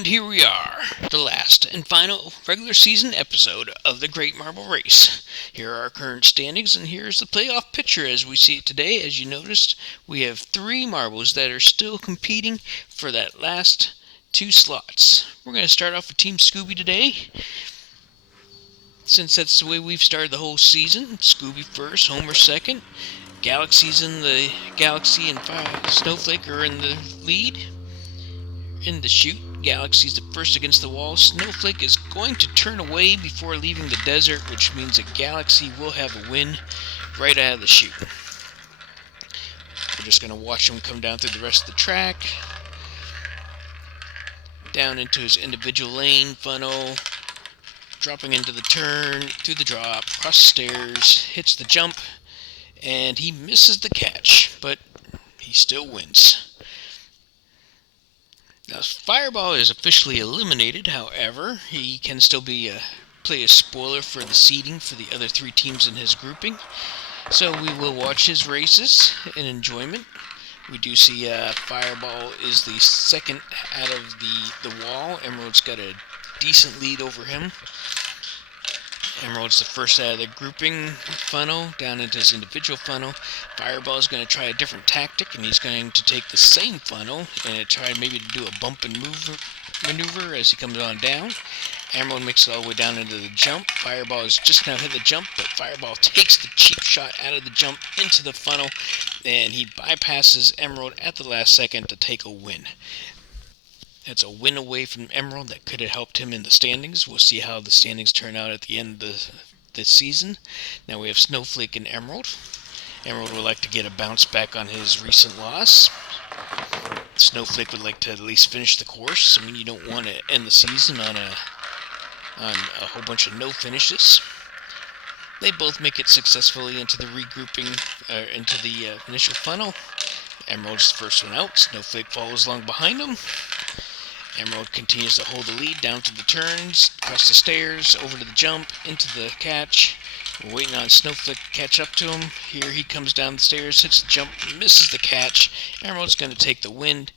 And here we are, the last and final regular season episode of the Great Marble Race. Here are our current standings, and here's the playoff picture as we see it today. As you noticed, we have 3 marbles that are still competing for that last 2 slots. We're going to start off with Team Scooby today, since that's the way we've started the whole season. Scooby first, Homer second. Galaxy and Snowflake are in the lead. In the chute, Galaxy's the first against the wall. Snowflake is going to turn away before leaving the desert, which means that Galaxy will have a win right out of the chute. We're just going to watch him come down through the rest of the track, down into his individual lane funnel, dropping into the turn, through the drop, across the stairs, hits the jump, and he misses the catch, but he still wins. Now, Fireball is officially eliminated. However, he can still play a spoiler for the seeding for the other 3 teams in his grouping. So we will watch his races in enjoyment. We do see Fireball is the second out of the wall. Emerald's got a decent lead over him. Emerald's the first out of the grouping funnel, down into his individual funnel. Fireball's going to try a different tactic, and he's going to take the same funnel and try maybe to do a bump and move maneuver as he comes on down. Emerald makes it all the way down into the jump. Fireball has just now hit the jump, but Fireball takes the cheap shot out of the jump into the funnel, and he bypasses Emerald at the last second to take a win. That's a win away from Emerald that could have helped him in the standings. We'll see how the standings turn out at the end of the season. Now we have Snowflake and Emerald. Emerald would like to get a bounce back on his recent loss. Snowflake would like to at least finish the course. I mean, you don't want to end the season on a whole bunch of no finishes. They both make it successfully into the regrouping, into the initial funnel. Emerald's the first one out. Snowflake follows along behind him. Emerald continues to hold the lead down to the turns, across the stairs, over to the jump, into the catch. We're waiting on Snowflake to catch up to him. Here he comes down the stairs, hits the jump, misses the catch. Emerald's going to take the win.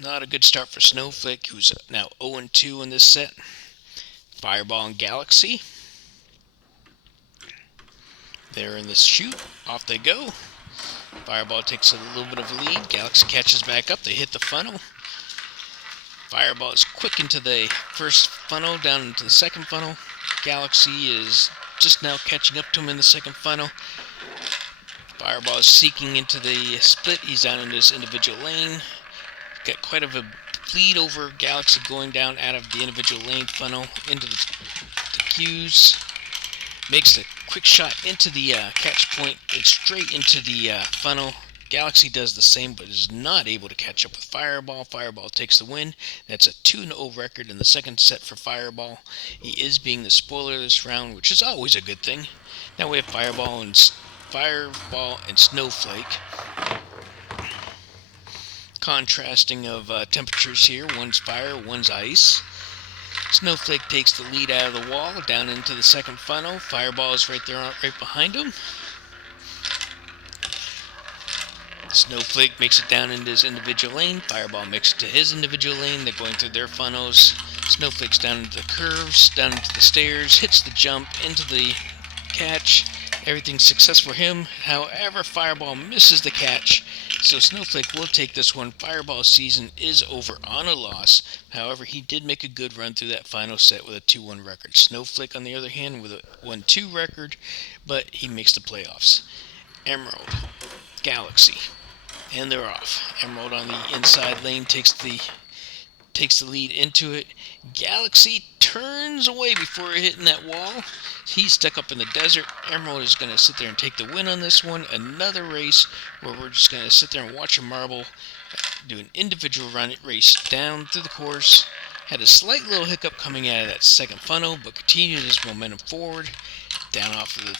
Not a good start for Snowflake, who's now 0-2 in this set. Fireball and Galaxy. They're in this chute. Off they go. Fireball takes a little bit of a lead. Galaxy catches back up. They hit the funnel. Fireball is quick into the first funnel, down into the second funnel. Galaxy is just now catching up to him in the second funnel. Fireball is seeking into the split. He's down into his individual lane. Got quite a lead over Galaxy going down out of the individual lane funnel into the queues. Makes the quick shot into the catch point and straight into the funnel. Galaxy does the same, but is not able to catch up with Fireball. Fireball takes the win. That's a 2-0 record in the second set for Fireball. He is being the spoiler this round, which is always a good thing. Now we have Fireball and Snowflake. Contrasting of temperatures here. One's fire, one's ice. Snowflake takes the lead out of the wall, down into the second funnel. Fireball is right there, right behind him. Snowflake makes it down into his individual lane. Fireball makes it to his individual lane. They're going through their funnels. Snowflake's down into the curves, down into the stairs, hits the jump, into the catch. Everything's success for him. However, Fireball misses the catch, so Snowflake will take this one. Fireball's season is over on a loss. However, he did make a good run through that final set with a 2-1 record. Snowflake, on the other hand, with a 1-2 record, but he makes the playoffs. Emerald, Galaxy, and they're off. Emerald on the inside lane takes the lead into it. Galaxy turns away before hitting that wall. He's stuck up in the desert. Emerald is going to sit there and take the win on this one. Another race where we're just going to sit there and watch a marble do an individual race down through the course. Had a slight little hiccup coming out of that second funnel, but continued his momentum forward. Down off of the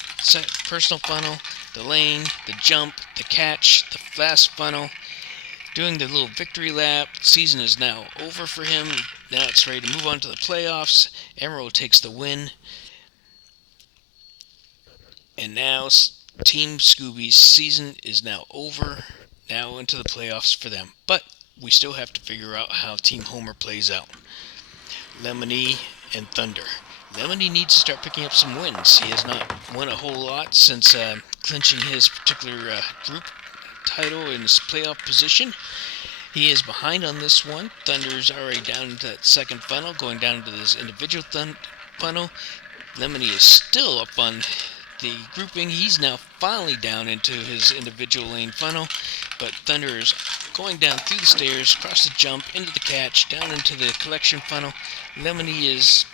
personal funnel, the lane, the jump, the catch, the fast funnel. Doing the little victory lap. Season is now over for him. Now it's ready to move on to the playoffs. Emerald takes the win. And now Team Scooby's season is now over. Now into the playoffs for them. But we still have to figure out how Team Homer plays out. Lemony and Thunder. Lemony needs to start picking up some wins. He has not won a whole lot since clinching his particular group title in his playoff position. He is behind on this one. Thunder's already down into that second funnel, going down into this individual funnel. Lemony is still up on the grouping. He's now finally down into his individual lane funnel, but Thunder is going down through the stairs, across the jump, into the catch, down into the collection funnel. Lemony is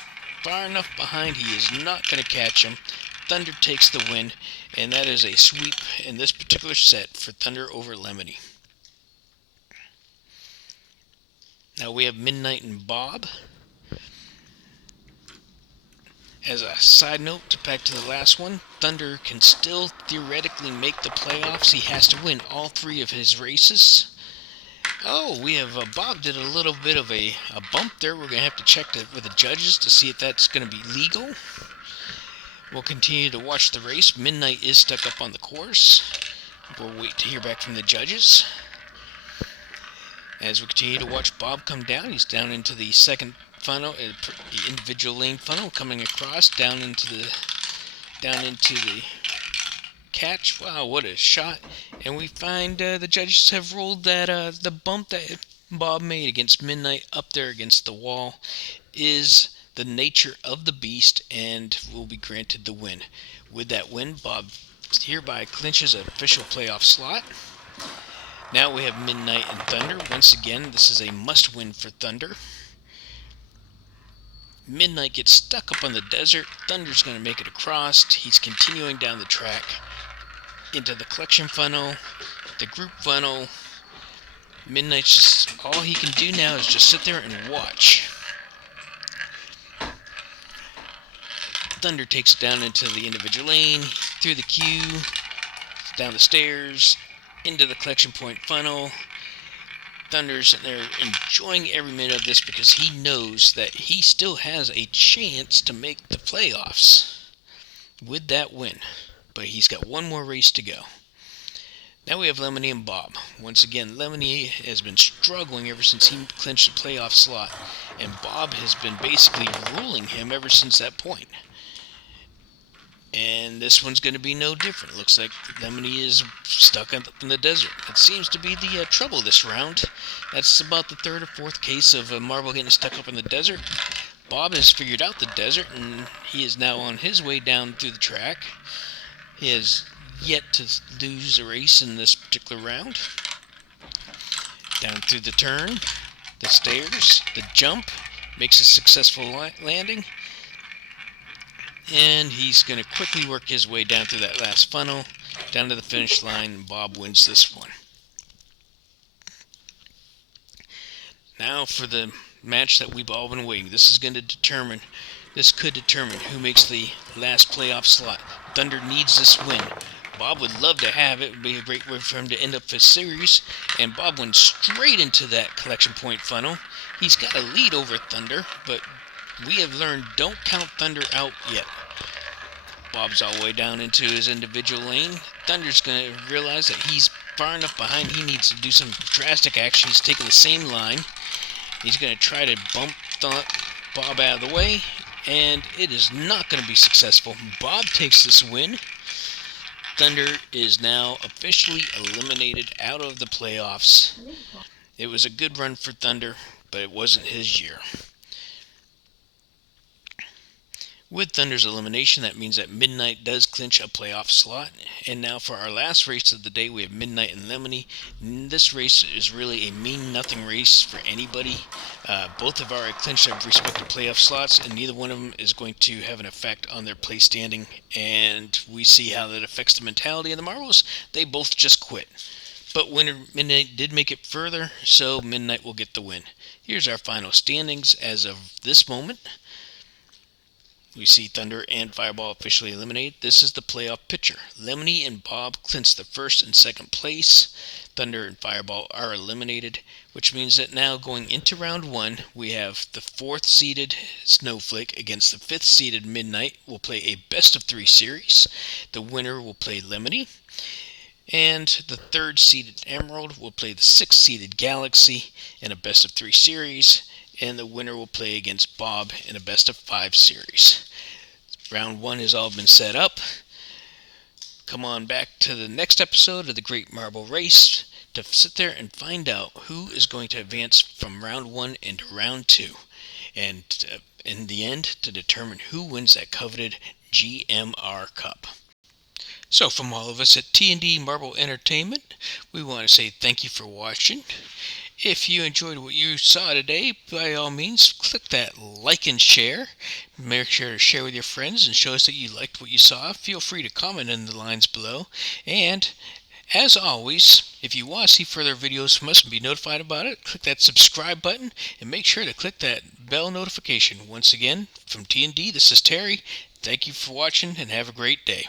far enough behind, he is not going to catch him. Thunder takes the win, and that is a sweep in this particular set for Thunder over Lemony. Now we have Midnight and Bob. As a side note, back to the last one, Thunder can still theoretically make the playoffs. He has to win all 3 of his races. Oh, we have Bob did a little bit of a bump there. We're going to have to check with the judges to see if that's going to be legal. We'll continue to watch the race. Midnight is stuck up on the course. We'll wait to hear back from the judges. As we continue to watch Bob come down, he's down into the second funnel, the individual lane funnel, coming across down into the catch. Wow, what a shot! And we find the judges have ruled that the bump that Bob made against Midnight up there against the wall is the nature of the beast and will be granted the win. With that win, Bob hereby clinches an official playoff slot. Now we have Midnight and Thunder. Once again, this is a must-win for Thunder. Midnight gets stuck up on the desert. Thunder's going to make it across. He's continuing down the track into the collection funnel, the group funnel. Midnight's just, all he can do now is just sit there and watch. Thunder takes it down into the individual lane, through the queue, down the stairs, into the collection point funnel. Thunder's sitting there enjoying every minute of this because he knows that he still has a chance to make the playoffs with that win. But he's got one more race to go. Now we have Lemony and Bob. Once again, Lemony has been struggling ever since he clinched the playoff slot, and Bob has been basically ruling him ever since that point. And this one's going to be no different. It looks like Lemony is stuck up in the desert. It seems to be the trouble this round. That's about the 3rd or 4th case of a marble getting stuck up in the desert. Bob has figured out the desert, and he is now on his way down through the track. He has yet to lose a race in this particular round. Down through the turn, the stairs, the jump, makes a successful landing. And he's going to quickly work his way down through that last funnel, down to the finish line, and Bob wins this one. Now for the match that we've all been waiting. This could determine who makes the last playoff slot. Thunder needs this win. Bob would love to have it. It would be a great way for him to end up his series. And Bob went straight into that collection point funnel. He's got a lead over Thunder, but we have learned don't count Thunder out yet. Bob's all the way down into his individual lane. Thunder's going to realize that he's far enough behind. He needs to do some drastic action. He's taking the same line. He's going to try to bump Bob out of the way, and it is not going to be successful. Bob takes this win. Thunder is now officially eliminated out of the playoffs. It was a good run for Thunder, but it wasn't his year. With Thunder's elimination, that means that Midnight does clinch a playoff slot. And now for our last race of the day, we have Midnight and Lemony. This race is really a mean-nothing race for anybody. Both have already clinched their respective playoff slots, and neither one of them is going to have an effect on their place standing. And we see how that affects the mentality of the Marbles. They both just quit. But Midnight did make it further, so Midnight will get the win. Here's our final standings as of this moment. We see Thunder and Fireball officially eliminated. This is the playoff picture. Lemony and Bob clinch the first and second place. Thunder and Fireball are eliminated, which means that now going into round 1, we have the 4th-seeded Snowflake against the 5th-seeded Midnight. We'll play a best-of-3 series. The winner will play Lemony. and the 3rd-seeded Emerald will play the 6th-seeded Galaxy in a best-of-3 series, and the winner will play against Bob in a best-of-5 series. Round 1 has all been set up. Come on back to the next episode of the Great Marble Race to sit there and find out who is going to advance from Round 1 into Round 2, and in the end to determine who wins that coveted GMR Cup. So from all of us at T&D Marble Entertainment, we want to say thank you for watching. If you enjoyed what you saw today, by all means, click that like and share. Make sure to share with your friends and show us that you liked what you saw. Feel free to comment in the lines below. And as always, if you want to see further videos from us and be notified about it, click that subscribe button and make sure to click that bell notification. Once again, from T&D, this is Terry. Thank you for watching and have a great day.